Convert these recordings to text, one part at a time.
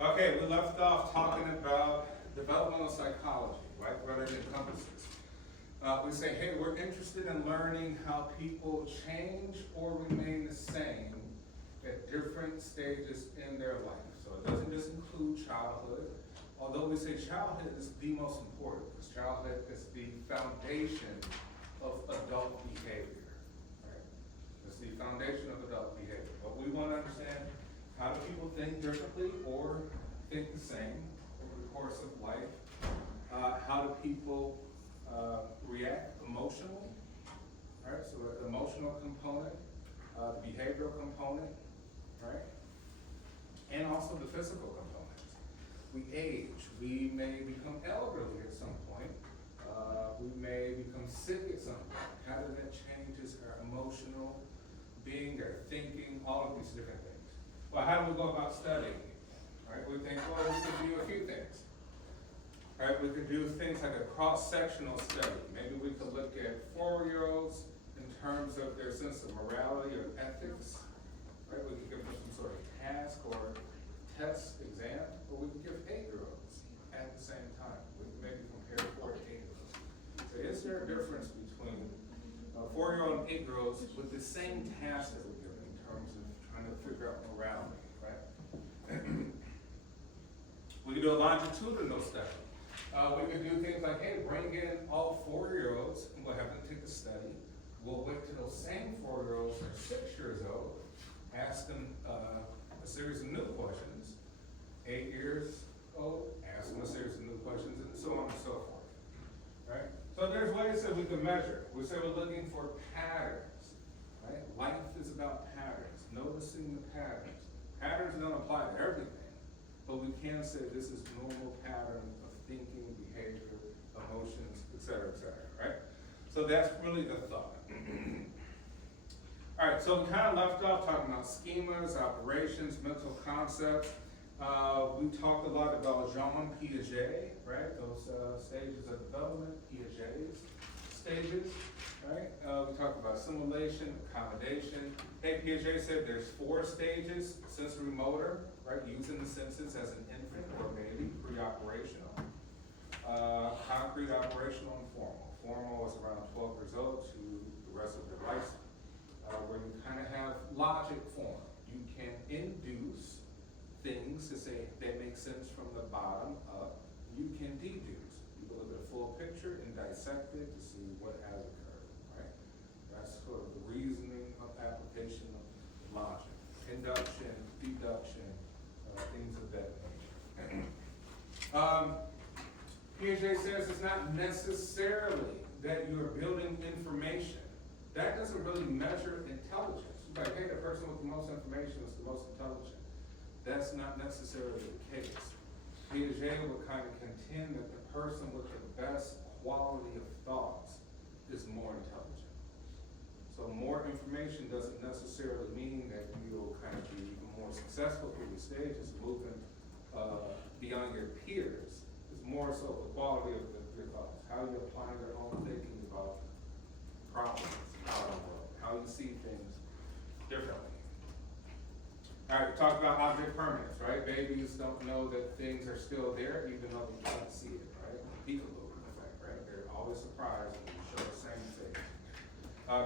Okay, we left off talking about developmental psychology, right? What it encompasses. We say, hey, we're interested in learning how people change or remain the same at different stages in their life. So it doesn't just include childhood, although we say childhood is the most important, because childhood is the foundation of adult behavior, right? It's the foundation of adult behavior. But we want to understand, how do people think differently or think the same over the course of life? How do people react emotionally? Right, so the emotional component, the behavioral component, right? And also the physical components. We age, we may become elderly at some point, we may become sick at some point. How does that changes our emotional being, our thinking, all of these different things. Well, how do we go about studying? Right, we think, well, we could do a few things. Right, we could do things like a cross-sectional study. Maybe we could look at 4-year-olds in terms of their sense of morality or ethics. Right, we could give them some sort of task or test exam, or we could give 8-year-olds at the same time. We could maybe compare 4 to 8-year-olds. So is there a difference between 4-year-old and 8-year-olds with the same task that we give in terms of trying to figure out morality, right? We could do a longitudinal study. We could do things like, hey, bring in all 4-year-olds, and we'll have them take a study. We'll wait till those same 4-year-olds are 6 years old, ask them a series of new questions. 8 years old, ask them a series of new questions, and so on and so forth. Right? So there's ways that we can measure. We say we're looking for patterns. Right? Life is about patterns, noticing the patterns. Patterns don't apply to everything, but we can say this is normal pattern of thinking, behavior, emotions, et cetera, right? So that's really the thought. All right, so we kind of left off talking about schemas, operations, mental concepts. We talked a lot about Jean Piaget, right? Those stages of development, Piaget's stages, right? We talked about assimilation, accommodation. Hey, Piaget said there's 4 stages: sensory motor, right? Using the senses as an infant or baby, pre-operational. Concrete, operational, and formal. Formal is around 12 years old to the rest of their life, where you kind of have logic form. You can induce things to say that make sense from the bottom up. You can deduce. You can look at a full picture and dissect it to see what has occurred, right? That's sort of the reasoning of application of logic. Induction, deduction, things of that nature. Piaget says it's not necessarily that you're building information. That doesn't really measure intelligence. It's like, hey, the person with the most information is the most intelligent. That's not necessarily the case. Piaget would kind of contend that the person with the best quality of thoughts is more intelligent. So more information doesn't necessarily mean that you'll kind of be even more successful through the stages, moving beyond your peers. It's more so the quality of your thoughts, how you apply your own thinking about problems, how you see things differently. All right, we talked about object permanence, right? Babies don't know that things are still there even though they can't see it, right? Peekaboo effect, right? They're always surprised when you show the same thing.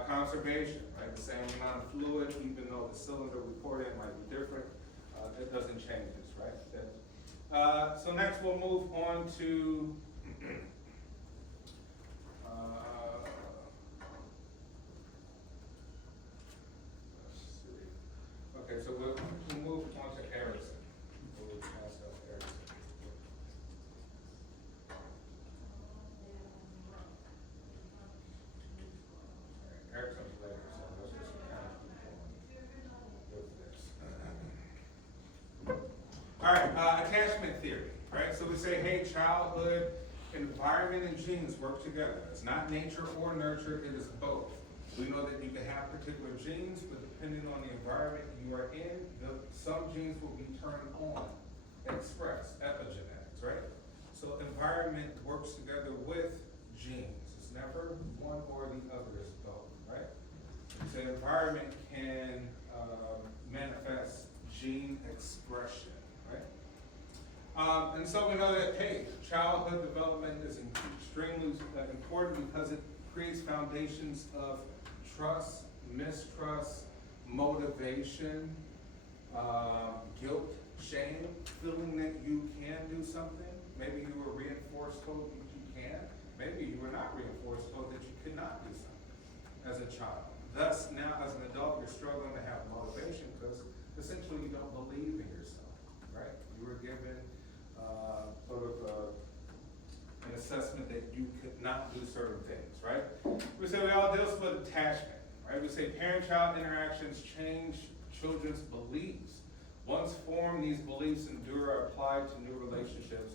Conservation, right? The same amount of fluid, even though the cylinder we poured in might be different, that doesn't change this, right? So next we'll move on to let's see. Okay, so we'll move on to Erickson. We'll pass up Erickson. Erickson's later, so let's just kind of keep going with this. All right, attachment theory, right? So we say, hey, childhood, environment, and genes work together. It's not nature or nurture, it is both. We know that you can have particular genes, but depending on the environment you are in, some genes will be turned on, expressed, epigenetics, right? So environment works together with genes. It's never one or the other, it's both, right? So environment can manifest gene expression, right? And so we know that, hey, childhood development is extremely important because it creates foundations of trust, mistrust, motivation, guilt, shame, feeling that you can do something. Maybe you were reinforced, told that you can. Maybe you were not reinforced, told that you could not do something as a child. Thus, now as an adult, you're struggling to have motivation because essentially you don't believe in yourself, right? You were given an assessment that you could not do certain things, right? We say we all deal with attachment, right? We say parent-child interactions change children's beliefs. Once formed, these beliefs endure or applied to new relationships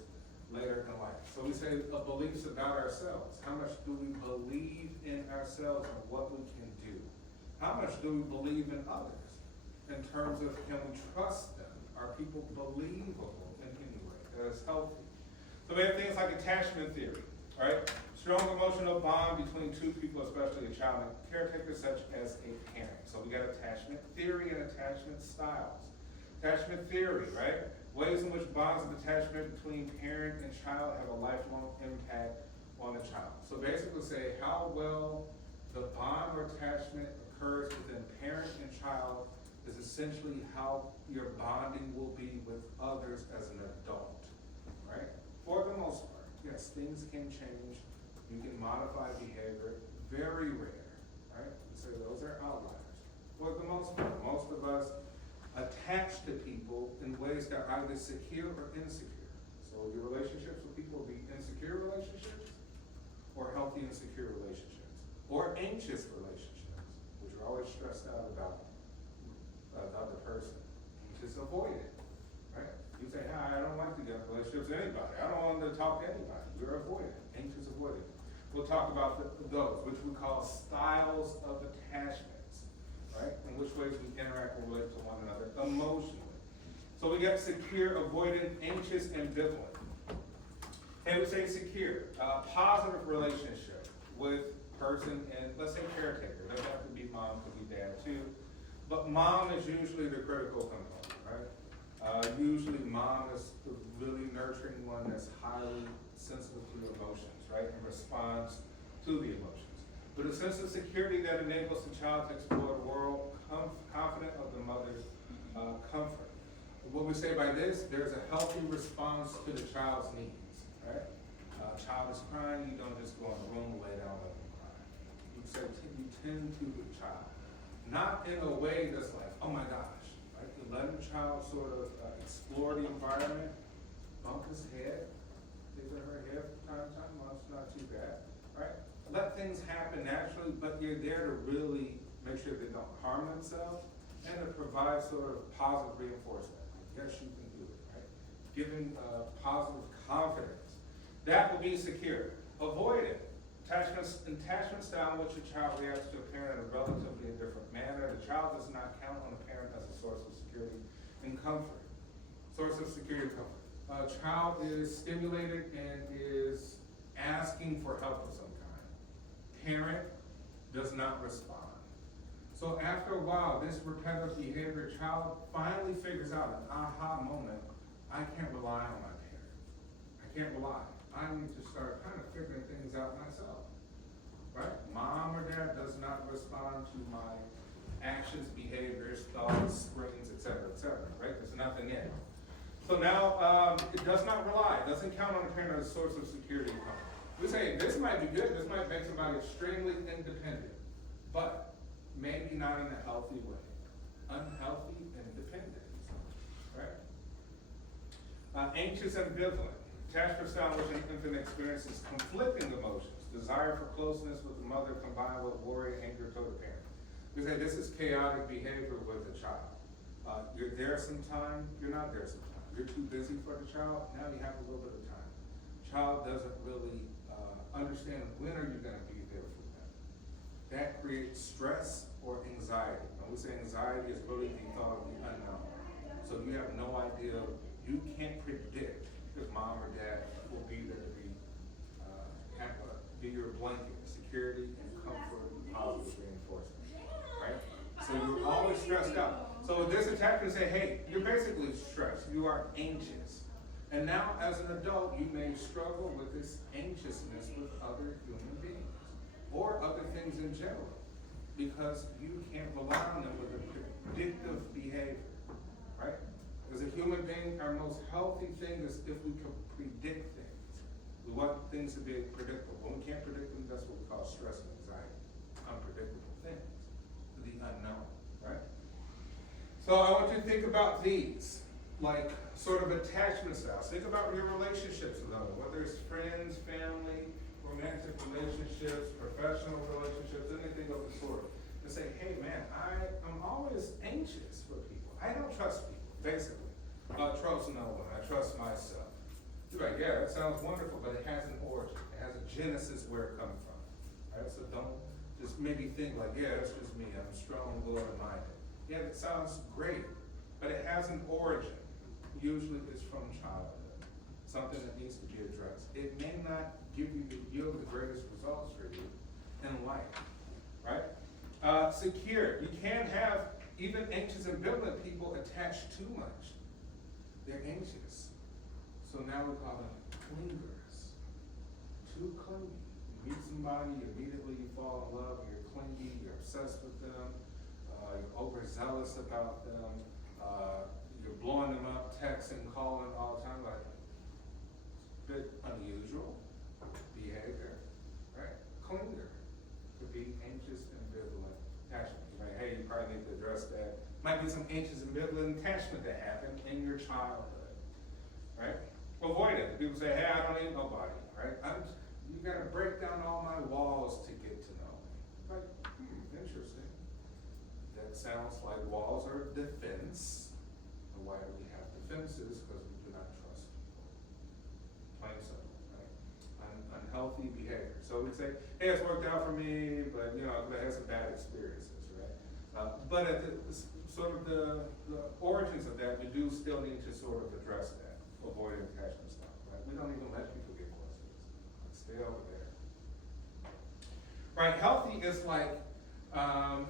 later in life. So we say beliefs about ourselves. How much do we believe in ourselves and what we can do? How much do we believe in others? In terms of, can we trust them? Are people believable in any way that is healthy? So we have things like attachment theory, right? Strong emotional bond between two people, especially a child and caretaker, such as a parent. So we got attachment theory and attachment styles. Attachment theory, right? Ways in which bonds of attachment between parent and child have a lifelong impact on the child. So basically say how well the bond or attachment occurs within parent and child is essentially how your bonding will be with others as an adult, right? For the most part, yes, things can change. You can modify behavior, very rare, right? So those are outliers. For the most part, most of us attach to people in ways that are either secure or insecure. So your relationships with people will be insecure relationships or healthy and secure relationships or anxious relationships, which are always stressed out about the other person. Just avoid it, right? You say, hey, I don't like to get in relationships with anybody. I don't want to talk to anybody. You're avoiding, anxious avoiding. We'll talk about those, which we call styles of attachments, right? In which ways we interact and relate to one another emotionally. So we got secure, avoidant, anxious, ambivalent. And we say secure, positive relationship with person and let's say caretaker. It doesn't have to be mom, could be dad too. But mom is usually the critical component, right? Usually mom is the really nurturing one that's highly sensitive to the emotions, right? And responds to the emotions. But a sense of security that enables the child to explore the world, confident of the mother's comfort. What we say by this, there's a healthy response to the child's needs, right? Child is crying, you don't just go in the room, lay down, let them cry. You tend to the child. Not in a way that's like, oh my gosh, right? You let the child sort of explore the environment, bump his head, his or her head from time to time, well, it's not too bad, right? Let things happen naturally, but you're there to really make sure they don't harm themselves and to provide sort of positive reinforcement. Yes, you can do it, right? Giving positive confidence. That will be secure. Avoid it. Attachment style in which a child reacts to a parent in a relatively indifferent manner. The child does not count on the parent as a source of security and comfort. Source of security and comfort. A child is stimulated and is asking for help of some kind. Parent does not respond. So after a while, this repetitive behavior, child finally figures out an aha moment. I can't rely on my parent. I can't rely. I need to start kind of figuring things out myself, right? Mom or dad does not respond to my actions, behaviors, thoughts, screens, et cetera, right? There's nothing in it. So now, it does not rely, it doesn't count on a parent as a source of security and comfort. We say, this might be good, this might make somebody extremely independent, but maybe not in a healthy way. Unhealthy independence, right? Anxious and ambivalent. Attachment style in which an infant experiences conflicting emotions, desire for closeness with the mother combined with worry and anger toward the parent. We say this is chaotic behavior with a child. You're there sometime, you're not there sometime. You're too busy for the child, now you have a little bit of time. Child doesn't really understand when are you gonna be there for them. That creates stress or anxiety. When we say anxiety, is really the thought of the unknown. So you have no idea, you can't predict if mom or dad will be there to be your blanket, security and comfort and positive reinforcement, right? So you're always stressed out. So with this attachment, say, hey, you're basically stressed. You are anxious. And now, as an adult, you may struggle with this anxiousness with other human beings or other things in general because you can't rely on them with a predictive behavior, right? As a human being, our most healthy thing is if we can predict things. We want things to be predictable. When we can't predict them, that's what we call stress and anxiety. Unpredictable things, the unknown, right? So I want you to think about these, like sort of attachment styles. Think about your relationships with others, whether it's friends, family, romantic relationships, professional relationships, anything of the sort. And say, hey man, I'm always anxious for people. I don't trust people, basically. I trust no one. I trust myself. You're like, yeah, that sounds wonderful, but it has an origin. It has a genesis where it comes from. Right? So don't just maybe think like, yeah, that's just me. I'm strong, willed, and minded. Yeah, that sounds great, but it has an origin. Usually it's from childhood, something that needs to be addressed. It may not yield the greatest results for you in life, right? Secure. You can't have even anxious and ambivalent people attached too much. They're anxious. So now we call them clingers. Too clingy. You meet somebody, immediately you fall in love, you're clingy, you're obsessed with them, you're overzealous about them, you're blowing them up, texting, calling all the time, like, it's a bit unusual behavior, right? Clinger could be anxious and ambivalent attachment. You're like, hey, you probably need to address that. Might be some anxious and ambivalent attachment that happened in your childhood, right? Avoid it. People say, hey, I don't need nobody, right? You gotta break down all my walls to get to know me. Like, interesting. That sounds like walls are defense. And why do we have defenses? Because we do not trust people. Plain simple, right? Unhealthy behavior. So we say, hey, it's worked out for me, but I had some bad experiences, right? But at the origins of that, we do still need to sort of address that, avoiding attachment style, right? We don't even let people get questions. Stay over there. Right, healthy is like,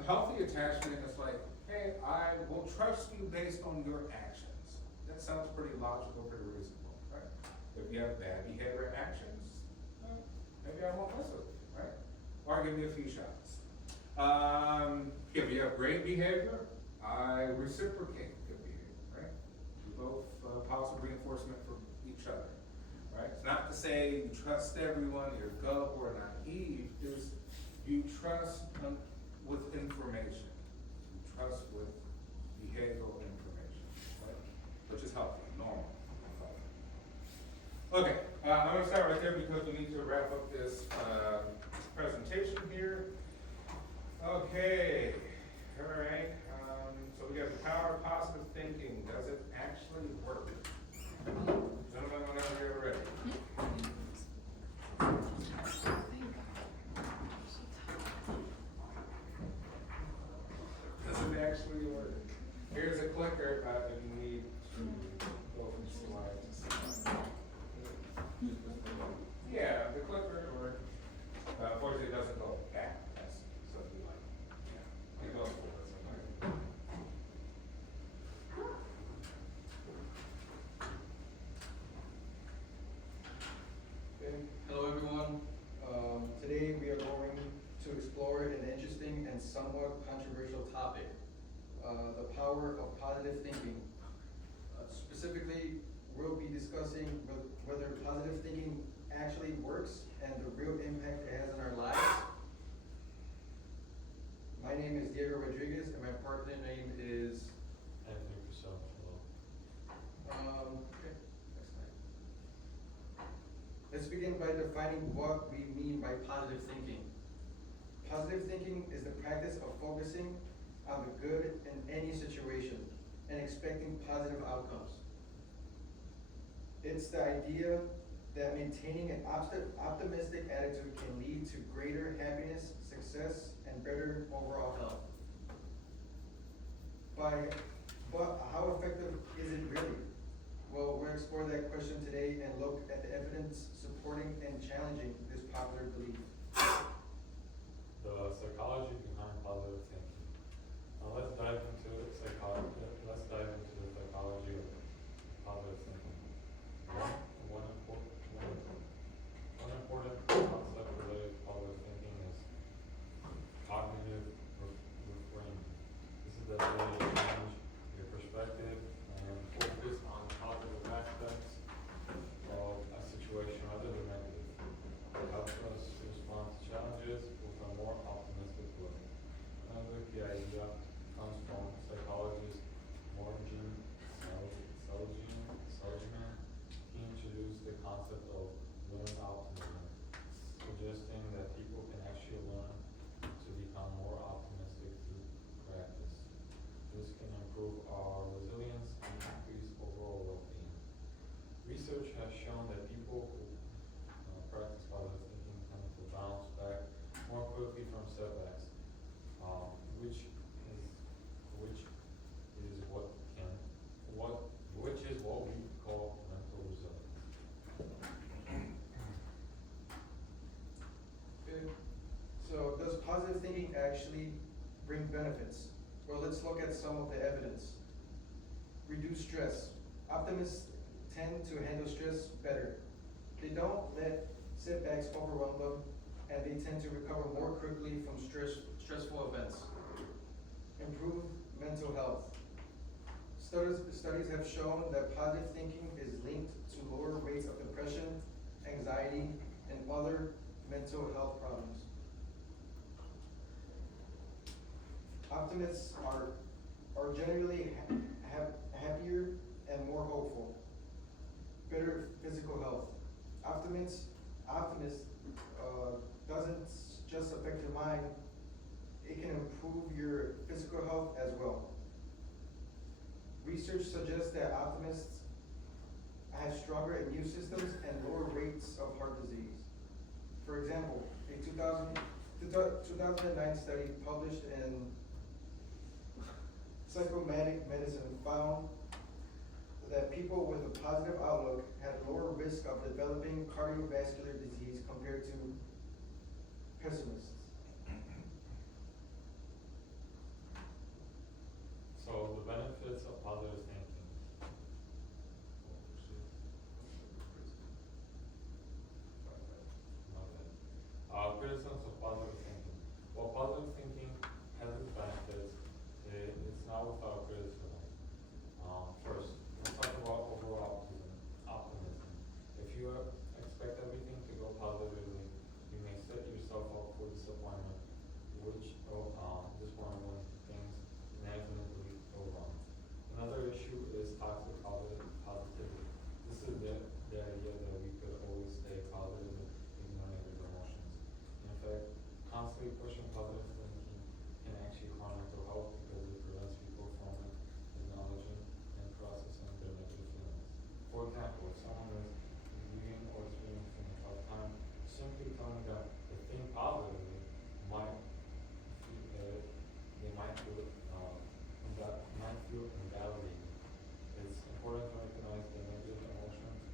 healthy attachment is like, hey, I will trust you based on your actions. That sounds pretty logical, pretty reasonable, right? If you have bad behavior actions, maybe I won't mess with you, right? Or give me a few shots. If you have great behavior, I reciprocate good behavior, right? We both positive reinforcement for each other, right? It's not to say you trust everyone, you're gullible or naive, it's you trust with information. You trust with behavioral information, right? Which is healthy, normal. Okay, I'm gonna start right there because we need to wrap up this presentation here. Okay, all right. So we got the power of positive thinking. Does it actually work? Gentlemen, whenever you're ready. Does it actually work? Here's a clicker if you need to go from slide to slide. Yeah, the clicker works. Unfortunately, it doesn't go back. So it'd be like, it goes forward. Hello everyone. Today we are going to explore an interesting and somewhat controversial topic, the power of positive thinking. Specifically, we'll be discussing whether positive thinking actually works and the real impact it has on our lives. My name is Diego Rodriguez and my partner name is Anthony Purcell. okay, next slide. Let's begin by defining what we mean by positive thinking. Positive thinking is the practice of focusing on the good in any situation and expecting positive outcomes. It's the idea that maintaining an optimistic attitude can lead to greater happiness, success, and better overall health. But how effective is it really? Well, we'll explore that question today and look at the evidence supporting and challenging this popular belief. The psychology behind positive thinking. Let's dive into the psychology of positive thinking. research has shown that people who practice positive thinking tend to bounce back more quickly from setbacks, which is which is what we call mental resilience. Okay. So does positive thinking actually bring benefits? Well, let's look at some of the evidence. Reduce stress. Optimists tend to handle stress better. They don't let setbacks overwhelm them, and they tend to recover more quickly from stressful events. Improve mental health. Studies have shown that positive thinking is linked to lower rates of depression, anxiety, and other mental health problems. Optimists are generally happier and more hopeful. Better physical health. Optimist doesn't just affect your mind, it can improve your physical health as well. Research suggests that optimists have stronger immune systems and lower rates of heart disease. For example, a 2009 study published in Psychomatic Medicine found that people with a positive outlook had lower risk of developing cardiovascular disease compared to pessimists. So the benefits of positive thinking. Okay. Criticisms of positive thinking. While positive thinking has its benefits, it's not without criticism. First, let's talk about overall optimism. If you expect everything to go positively, you may set yourself up for disappointment, when things inevitably go wrong. Another issue is toxic positivity. This is the idea that we could always stay positive and ignore negative emotions. In fact, constantly pushing positive thinking can actually harm mental health because it prevents people from acknowledging and processing their negative feelings. For example, if someone is grieving or experiencing a tough time, simply telling them to think positively might feel invalidating. It's important to recognize the negative emotions.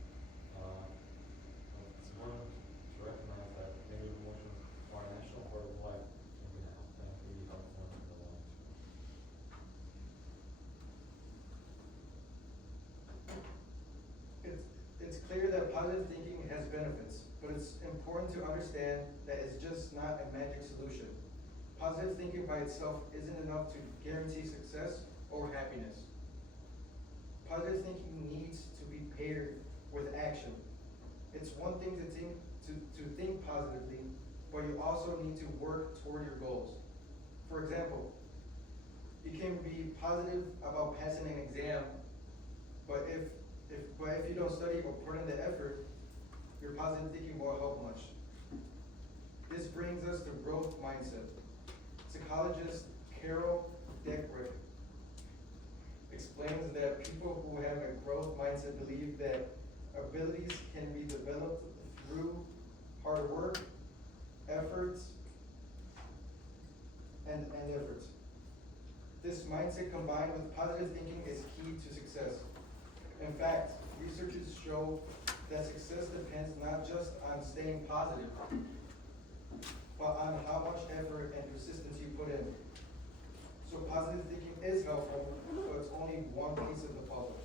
It's important to recognize that negative emotions are a natural part of life and can really help them in the long term. It's clear that positive thinking has benefits, but it's important to understand that it's just not a magic solution. Positive thinking by itself isn't enough to guarantee success or happiness. Positive thinking needs to be paired with action. It's one thing to think positively, but you also need to work toward your goals. For example, you can be positive about passing an exam, but if you don't study or put in the effort, your positive thinking won't help much. This brings us to growth mindset. Psychologist Carol Dweck explains that people who have a growth mindset believe that abilities can be developed through hard work, efforts. This mindset combined with positive thinking is key to success. In fact, researchers show that success depends not just on staying positive, but on how much effort and persistence you put in. So positive thinking is helpful, but it's only one piece of the puzzle.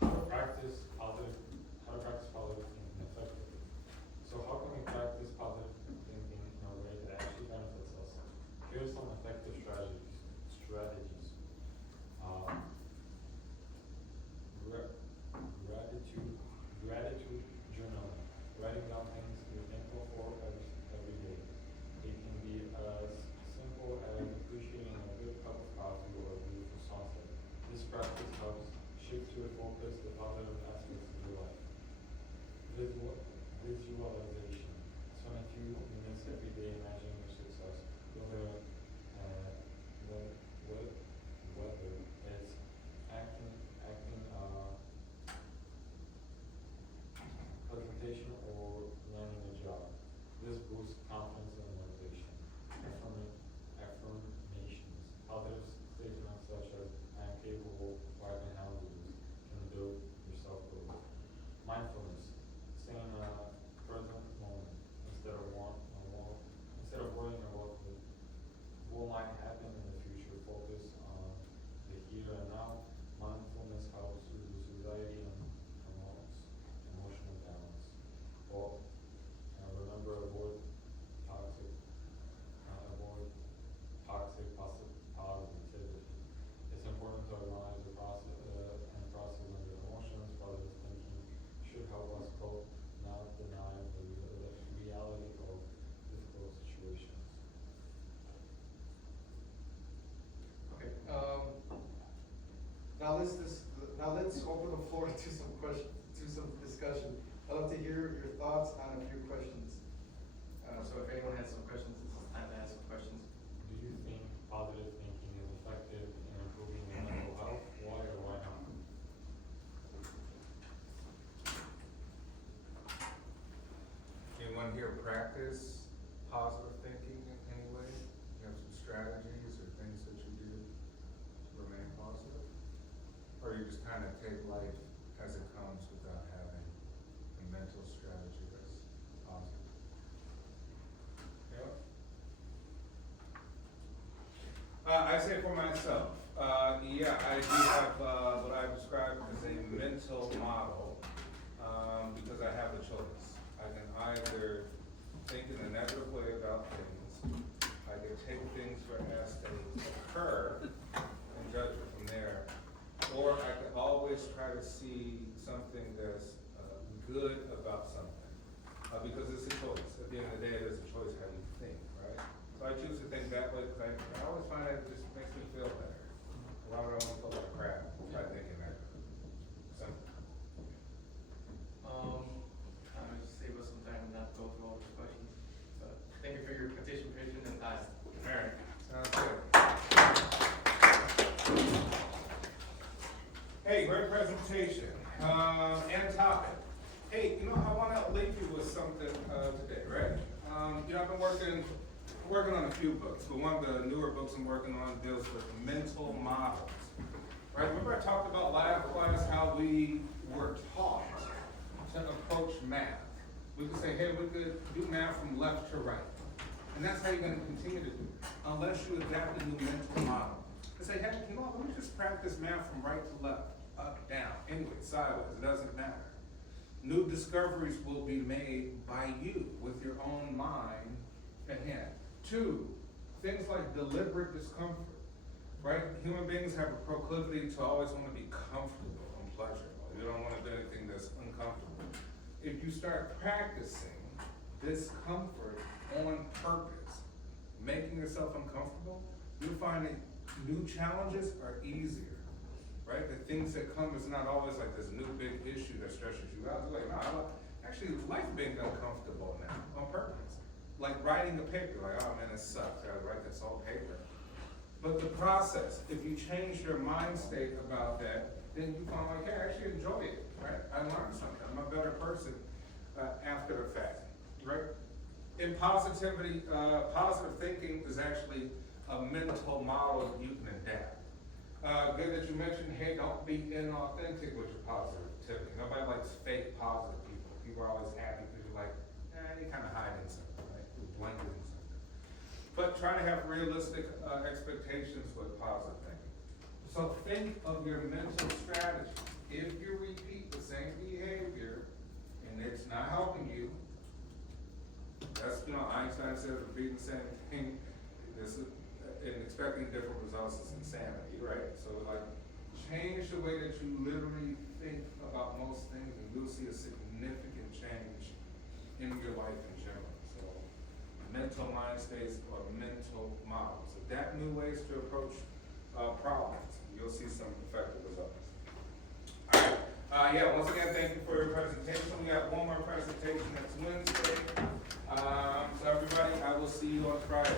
How to practice positive thinking effectively. So how can we practice positive thinking in a way that actually benefits us? Here are some effective strategies. Gratitude journaling. Writing down things you're thankful for every day. It can be as simple as appreciating a good cup of coffee or a beautiful sunset. This practice helps shift your focus to positive aspects of your life. Visualization. Spend a few minutes every day imagining your success, whether so if anyone has some questions, this is time to ask some questions. Do you think positive thinking is effective in improving your mental health? Why or why not? Anyone here practice positive thinking in any way? You have some strategies or things that you do to remain positive? Or you just kind of take life as it comes without having a mental strategy that's positive? Yep. I say for myself, yeah, I do have what I describe as a mental model, because I have a choice. I can either think in a negative way about things, I can take things for as they occur and judge it from there, or I can always try to see something that's good about something, because it's a choice. At the end of the day, it is a choice how you think, right? So I choose to think that way because I always find that it just makes me feel better. Why would I want to feel like crap by thinking that? Simple. I'm gonna just save us some time and not go through all these questions. So, thank you for your participation and time. All right, sounds good. Hey, great presentation, and topic. Hey, you know, I want to leave you with something today, right? You know, I've been working on a few books, but one of the newer books I'm working on deals with mental models. Right? Remember I talked about last class how we were taught to approach math. We could say, hey, we could do math from left to right. And that's how you're going to continue to do it, unless you adapt a new mental model. To say, hey, you know what, let me just practice math from right to left, up, down, anyway, sideways, it doesn't matter. New discoveries will be made by you with your own mind at hand. 2, things like deliberate discomfort, right? Human beings have a proclivity to always want to be comfortable and pleasurable. You don't want to do anything that's uncomfortable. If you start practicing discomfort on purpose, making yourself uncomfortable, you'll find that new challenges are easier, right? The things that come is not always like this new big issue that stresses you out. It's like, no, I actually like being uncomfortable now on purpose. Like writing a paper, like, oh man, it sucks, I write this whole paper. But the process, if you change your mind state about that, then you find like, hey, I actually enjoy it, right? I learned something, I'm a better person after the fact, right? In positivity, positive thinking is actually a mental model that you can adapt. Good that you mentioned, hey, don't be inauthentic with your positivity. Nobody likes fake positive people. People are always happy because you're like, you're kind of hiding something, right? You're blanketing something. But try to have realistic expectations with positive thinking. So think of your mental strategy. If you repeat the same behavior and it's not helping you, that's, you know, Einstein says repeating the same thing and expecting different results is insanity, right? So like, change the way that you literally think about most things and you'll see a significant change in your life in general. So mental mind states or mental models. Adapt new ways to approach problems. You'll see some effective results. All right. Yeah, once again, thank you for your presentation. We have one more presentation next Wednesday. So everybody, I will see you on Friday.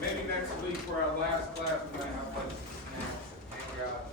Maybe next week for our last class, we might have like snacks and hang out.